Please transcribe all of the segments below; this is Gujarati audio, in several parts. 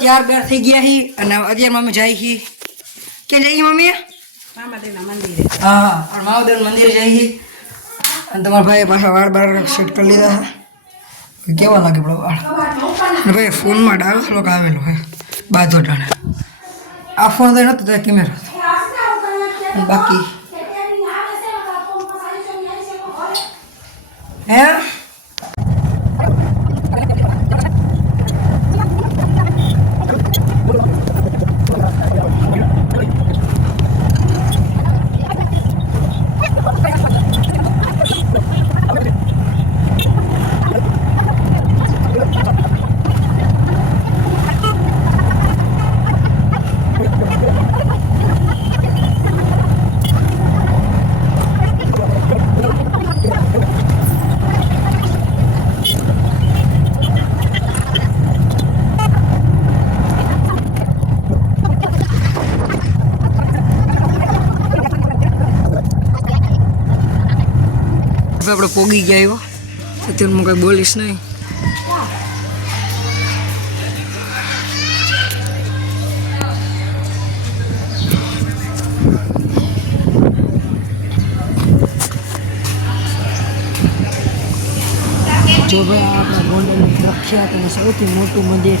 ત્યાર બેર થઈ ગયા હી અને અત્યારે મમ્મી જાય હી કે જઈ મમ્મી મામાદેવના મંદિરે હા પણ મહાદેવ મંદિર જાય હી અને તમારા ભાઈ પાછા વાળ બાર સેટ કરી લીધા કેવા લાગે બળો વાળ અને ભાઈ ફોનમાં ડાળો થોડોક આવેલો હે બાધો ટાણે આ ફોન તો નહોતો ત્યાં કેમેરા હતો બાકી હે આપણે પોગી ગયા આવ્યો અત્યારે હું કંઈ બોલીશ નહીં જો ભાઈ આપણા ગોંડલનું પ્રખ્યાત અને સૌથી મોટું મંદિર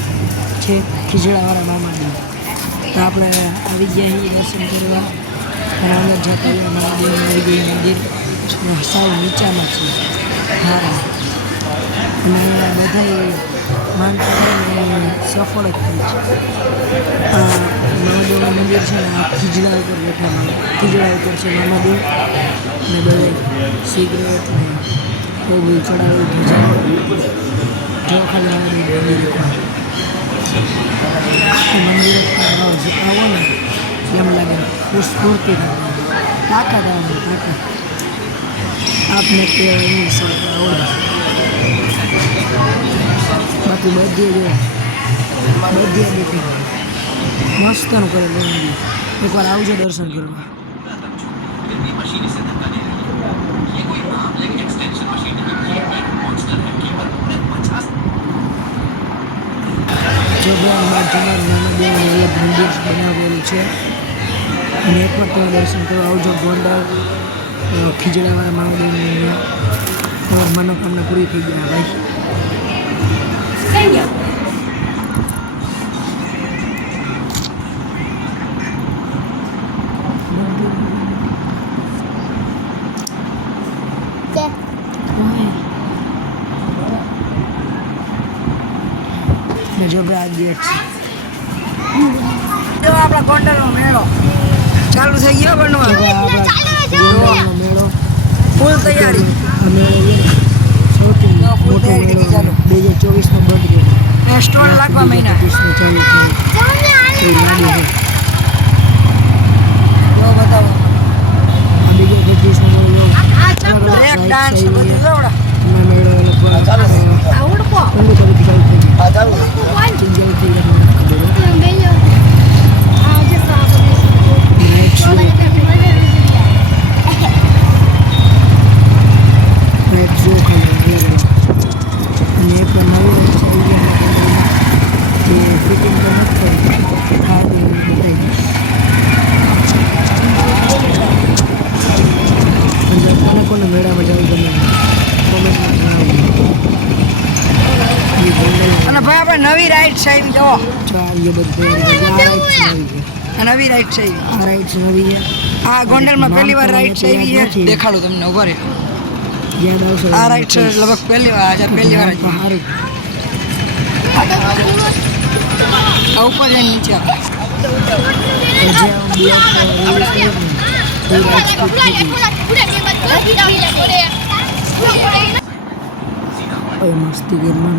છે ખીજડાવાળા મામાદેવ તો આપણે આવી ગયા અહીં દર્શન કરવા અને અંદર જતા મહાદેવ આવી ગયું મંદિર સાવ નીચામાં છે હા અને અહીંયા બધા માનતા સફળ જ થાય છે મહાદેવનું મંદિર છે ને આ ખીજડા ઉપર બેઠા ખીજડા ઉપર છે મહાદેવ અને બધા સિગરેટ ને બહુ બધું ચડાવેલું ધજા જો ખાલી મંદિર મંદિર આવો ને એમ લાગે સ્ફૂર્તિ તાકાત આવે તાકાત આપને કહેવાય એની સરકાર આવડે બાકી બધે દેખી મસ્તનું કરેલું એકવાર આવજો દર્શન કરવા મંદિર બનાવેલું છે અને એકવાર ત્યાં દર્શન કરવા આવજો ગોંડલ ખીજડાવાળા મહાદેવની મનોકામના પૂરી થઈ ગયા ભાઈ જો આ ગેટ છે આપણા ગોંડલનો મેળો ચાલુ થઈ ગયો બનવા મેળો ફૂલ તૈયારી સૌથી મોટો મેળો 2024માં બંધ ગયો સ્ટોલ લાગવા મહિના ચાલુ બતાવો આ 2024માં મેળો એક ડાન્સ બધું જોવડા મેળો આવડપો અને ભાઈ આપણે નવી રાઈડ છે આવી જવો નવી રાઈડ છે આ રાઈડ છે નવી આ ગોંડલમાં પહેલી વાર રાઈડ છે આવી છે દેખાડું તમને ઉભા રહે યાદ આવશે આ રાઈડ છે લગભગ પહેલી વાર આજે પહેલી વાર સારું આ ઉપર જઈને નીચે મસ્તી ગિરમાન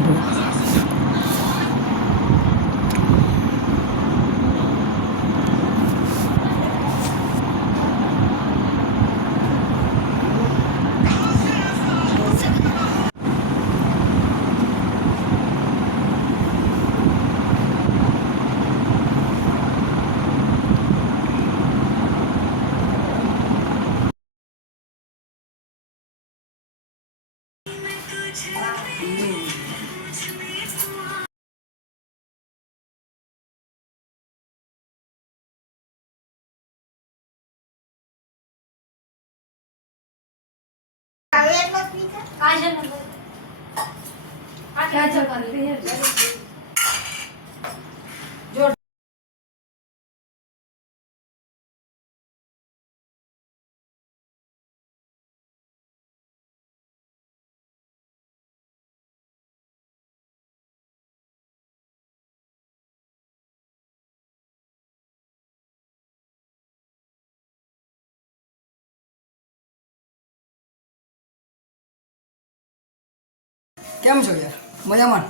કેમ છો યાર મજામાં ને?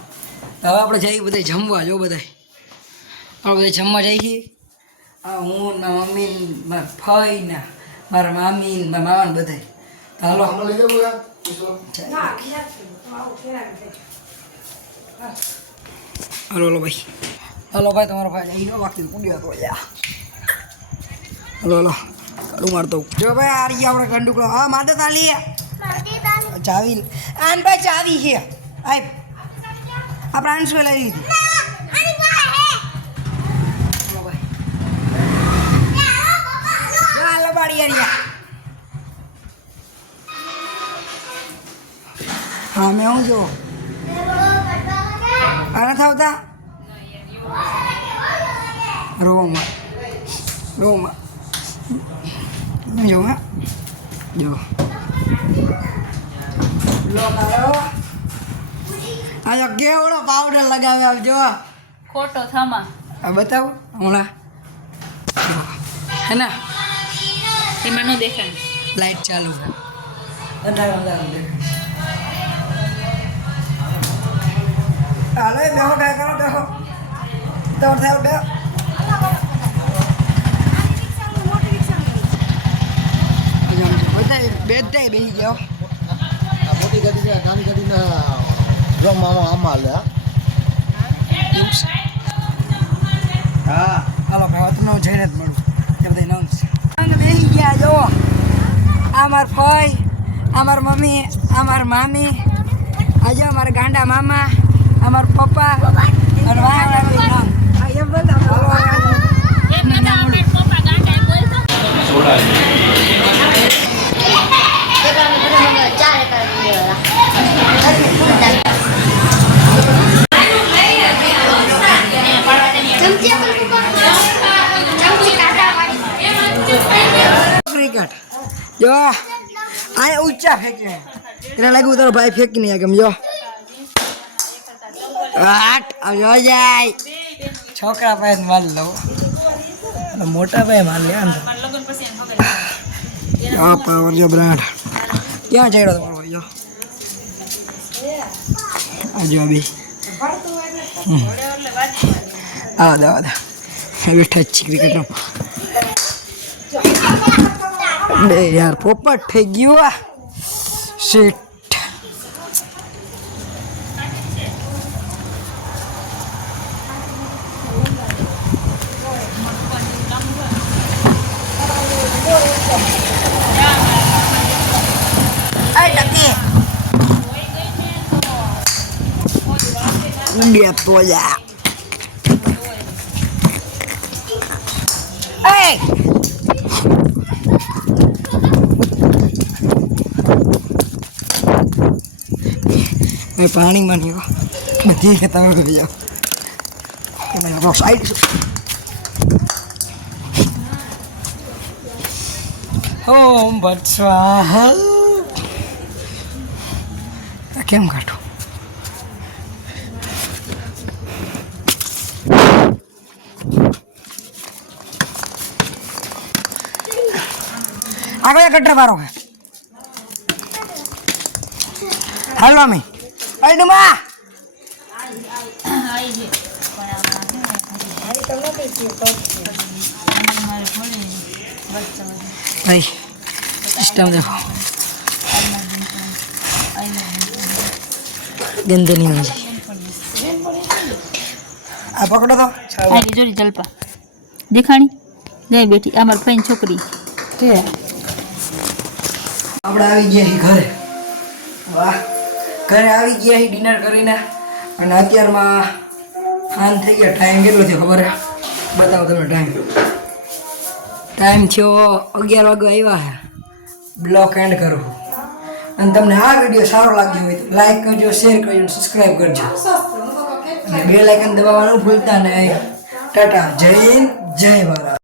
હવે આપણે જઈએ બધા જમવા જો બધા આપણે બધા જમવા જઈએ છીએ આ હું ને મમ્મી ને મારા ભાઈ ને મારા મામી ને મારા મામા ને બધા હાલો હાલો હાલો ભાઈ હાલો ભાઈ તમારો ભાઈ અહીં ગયો બાકી કુંડ્યો તો યા હાલો હાલો કાઢું મારતો જો ભાઈ આ રહી આપણે કંડુકડો હા માદે તાલી ચાવી આન ભાઈ ચાવી છે આય આ પ્રાંશુ લઈ લીધી હાલો બાડી આરિયા હા મેં હું જો આના થાવતા રોમાં રોમાં જો હા જો આ જો કેવડો પાવડર લગાવ્યો આવજો ખોટો થામા આ બતાવો હમણાં હે ને એમાં ન દેખાય લાઈટ ચાલુ અંધારું અંધારું દેખાય હાલો એ બેહો કાંઈ કરો બેહો તો થાય બેહો બધા બેસી જાઓ મોટી ગાડી છે નાની ગાડીના જો મામા આમાં લે હા હાલો ભાઈ નો જઈને જ મળું એ બધા નંગ છે બેસી ગયા જો આ માર ભાઈ આ માર મમ્મી આ માર મામી આજે અમારા ગાંડા મામા અમાર પપ્પા અને વાળા એમ બધા ક્રિકેટ જો આ ઊંચા ફેંકે એને લાગ્યું તારો ભાઈ ફેંકી નહીં કેમ જો આટ આવજો જાય છોકરા પાસે માલ લો અને મોટા ભાઈ માલ લે આમ આ પાવર જો બ્રાન્ડ ક્યાં ચડ્યો તમારો ભાઈ જો આજો અભી આવા દે બેઠા જ ક્રિકેટનો બે યાર પોપટ થઈ ગયું આ શીટ Dia toya. Hey. मैं पानी में नहीं हूँ मैं देखता हूँ भैया मैं रोड साइड ओम बच्चा કેમ કાઢું આગળ કટર મારો હે હાલો મે અઈ ડુમા ભાઈ સિસ્ટમ देखो गंदे नहीं होनी चाहिए आ पकड़ो तो આની જોડી જલપા દેખાણી લે બેટી આ મારી ફઈન છોકરી ठीक है આપણે આવી ગયા છીએ ઘરે વાહ ઘરે આવી ગયા છીએ ડિનર કરીને અને અત્યારમાં ખાન થઈ ગયા ટાઈમ કેટલો થયો ખબર હે બતાવો તમે ટાઈમ થયો 11 વાગે આવ્યા હે બ્લોક એન્ડ કરું અને તમને આ વિડીયો સારો લાગ્યો હોય તો લાઈક કરજો, શેર કરજો અને સબસ્ક્રાઈબ કરજો અને બેલ આઇકન દબાવવાનું ભૂલતા નહીં. ટાટા, જય હિન્દ, જય ભારત.